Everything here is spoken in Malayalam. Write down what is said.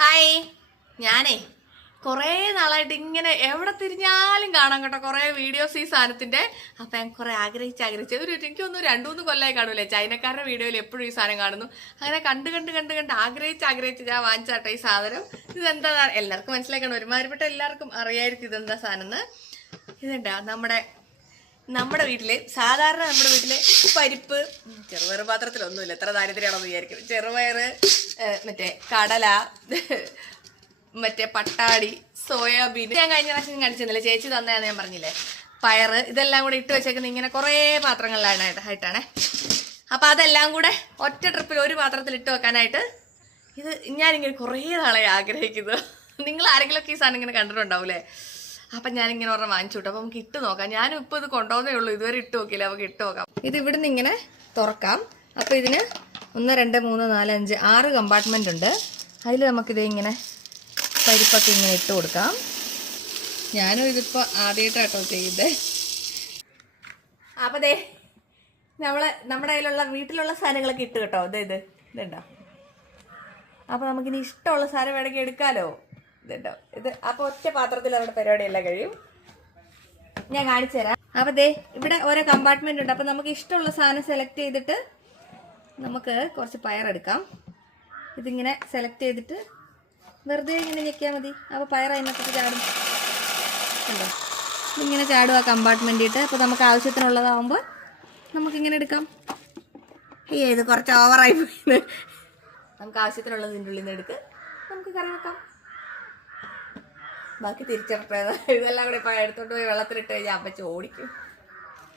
ഹായ് ഞാനേ കുറേ നാളായിട്ട് ഇങ്ങനെ എവിടെ തിരിഞ്ഞാലും കാണാം കേട്ടോ കുറേ വീഡിയോസ് ഈ സാധനത്തിന്റെ അപ്പൊ ഞാൻ കുറെ ആഗ്രഹിച്ച് ആഗ്രഹിച്ച് ഒരു എനിക്കൊന്ന് രണ്ടു മൂന്ന് കൊല്ലമായി കാണൂലേ? ചൈനക്കാരുടെ വീഡിയോയിൽ എപ്പോഴും ഈ സാധനം കാണുന്നു. അങ്ങനെ കണ്ട് കണ്ട് കണ്ട് കണ്ട് ആഗ്രഹിച്ച് ആഗ്രഹിച്ച് ഞാൻ വാങ്ങിച്ചാട്ടെ ഈ സാധനം. ഇതെന്താ എല്ലാവർക്കും മനസ്സിലാക്കണം ഒരുമാതിരിപ്പെട്ട എല്ലാവർക്കും അറിയായിരിക്കും ഇതെന്താ സാധനം എന്ന് നമ്മുടെ നമ്മുടെ വീട്ടിലെ സാധാരണ നമ്മുടെ വീട്ടിലെ പരിപ്പ് ചെറുപയർ പാത്രത്തിലൊന്നുമില്ല. എത്ര ദാരിദ്ര്യമാണെന്ന് വിചാരിക്കും. ചെറുപയറ് ഏഹ്, മറ്റേ കടല മറ്റേ പട്ടാടി സോയാബീൻ. ഞാൻ കഴിഞ്ഞ പ്രാവശ്യം കാണിച്ചിരുന്നില്ല ചേച്ചി തന്നെയാണ് ഞാൻ പറഞ്ഞില്ലേ? പയറ് ഇതെല്ലാം കൂടെ ഇട്ട് വെച്ചേക്കുന്ന ഇങ്ങനെ കുറേ പാത്രങ്ങളിലാണ് ആയിട്ടാണ്. അപ്പൊ അതെല്ലാം കൂടെ ഒറ്റ ട്രിപ്പിൽ ഒരു പാത്രത്തിൽ ഇട്ട് വെക്കാനായിട്ട് ഇത് ഞാനിങ്ങനെ കുറേ നാളെ ആഗ്രഹിക്കുന്നു. നിങ്ങൾ ആരെങ്കിലുമൊക്കെ ഈ സാധനം ഇങ്ങനെ കണ്ടിട്ടുണ്ടാവൂലേ? അപ്പം ഞാനിങ്ങനെ ഒരെണ്ണം വാങ്ങിച്ചു കിട്ടും അപ്പം നമുക്ക് ഇട്ട് നോക്കാം. ഞാനും ഇപ്പോൾ ഇത് കൊണ്ടുപോകുന്നേ ഉള്ളൂ. ഇതുവരെ ഇട്ട് നോക്കിയില്ല. നമുക്ക് ഇട്ട് നോക്കാം. ഇത് ഇവിടുന്ന് ഇങ്ങനെ തുറക്കാം. അപ്പോൾ ഇതിന് ഒന്ന് രണ്ട് മൂന്ന് നാല് അഞ്ച് ആറ് കമ്പാർട്ട്മെന്റ് ഉണ്ട്. അതിൽ നമുക്കിത് ഇങ്ങനെ പരിപ്പൊക്കെ ഇങ്ങനെ ഇട്ട് കൊടുക്കാം. ഞാനും ഇതിപ്പോൾ ആദ്യമായിട്ടാട്ടോ ചെയ്തത് അപ്പം ദേ നമ്മൾ നമ്മുടെ കയ്യിലുള്ള വീട്ടിലുള്ള സാധനങ്ങളൊക്കെ ഇട്ട് കേട്ടോ. ഇത് ഇത് ഇതുണ്ടോ? അപ്പോൾ നമുക്കിനി ഇഷ്ടമുള്ള സാധനം വേണമെങ്കിൽ എടുക്കാലോ? ഇതുണ്ടോ. ഇത് അപ്പോൾ ഒറ്റ പാത്രത്തിൽ നമ്മുടെ പരിപാടിയെല്ലാം കഴിയും. ഞാൻ കാണിച്ചു തരാം. അപ്പോൾ ദേ ഇവിടെ ഓരോ കമ്പാർട്ട്മെന്റ് ഉണ്ട്. അപ്പോൾ നമുക്ക് ഇഷ്ടമുള്ള സാധനം സെലക്ട് ചെയ്തിട്ട് നമുക്ക് കുറച്ച് പയറെടുക്കാം ഇതിങ്ങനെ സെലക്ട് ചെയ്തിട്ട് വെറുതെ ഇങ്ങനെ ഞെക്കിയാൽ മതി. അപ്പോൾ പയർ അതിനകത്തേക്ക് ചാടും. ഉണ്ടോ ഇങ്ങനെ ചാടും ആ കമ്പാർട്ട്മെന്റിട്ട് അപ്പോൾ നമുക്ക് ആവശ്യത്തിനുള്ളതാവുമ്പോൾ നമുക്കിങ്ങനെ എടുക്കാം. അയ്യോ ഇത് കുറച്ച് ഓവറായി പോയി നമുക്ക് ആവശ്യത്തിനുള്ളത് ഇതിന്റെ ഉള്ളിൽ നിന്ന് എടുത്ത് നമുക്ക് കറി വെക്കാം. ബാക്കി തിരിച്ചറിട്ടത് ഇതെല്ലാം കൂടെ ഇപ്പം എടുത്തോണ്ട് പോയി വെള്ളത്തിലിട്ട് കഴിഞ്ഞാൽ അപ്പച്ച ഓടിക്കും.